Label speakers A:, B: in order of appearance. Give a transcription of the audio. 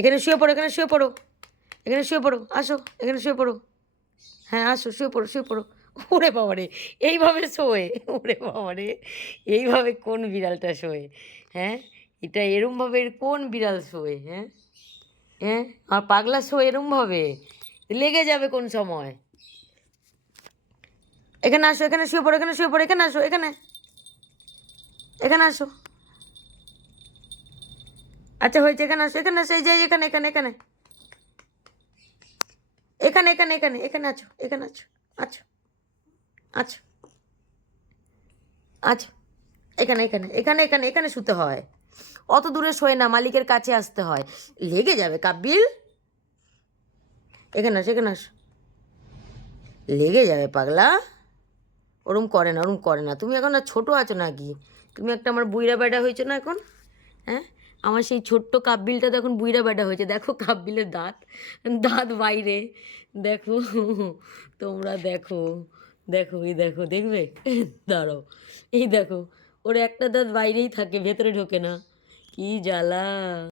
A: এখানে শুয়ে পড়ো, এখানে শুয়ে পড়ো। এখানে শুয়ে পড়ো, আসো, এখানে শুয়ে পড়ো। হ্যাঁ আসো, শুয়ে পড়ো শুয়ে পড়ো। ওরে বাবারে এইভাবে শোয়ে, ওরে বাবারে এইভাবে কোন বিড়ালটা শোয়ে? হ্যাঁ এটা এরমভাবে কোন বিড়াল শোয়ে হ্যাঁ? হ্যাঁ আর পাগলা শোয়ে এরমভাবে লেগে যাবে কোন সময়? এখানে আসো, এখানে শুয়ে পড়ো, এখানে শুয়ে পড়ো, এখানে আসো, এখানে। এখানে আসো। আচ্ছা হয়েছে এখানে আসো এখানে আসো, এই যে এখানে এখানে এখানে। এখানে এখানে এখানে এখানে আছো এখানে আছো আছো আছো আছো। এখানে এখানে এখানে এখানে এখানে শুতে হয়। অত দূরে শোয় না, মালিকের কাছে আসতে হয়। লেগে যাবে কাব্বিল এখানে আসো এখানে আসো। লেগে যাবে পাগলা। ওরম করে না, ওরম করে না। তুমি এখন আর ছোটো আছো নাকি? তুমি একটা আমার বুইরা বেটা হয়েছো না এখন? হ্যাঁ? আমার সেই ছোট্ট কাব্বিলটা তো এখন বুইরা বেটা হয়েছে। দেখো কাব্বিলের দাঁত। দাঁত বাইরে। দেখো, তোমরা দেখো। দেখো, এই দেখো, দেখবে? দাঁড়াও। এই দেখো, ওর একটা দাঁত বাইরেই থাকে, ভেতরে ঢোকে না। কী জ্বালা।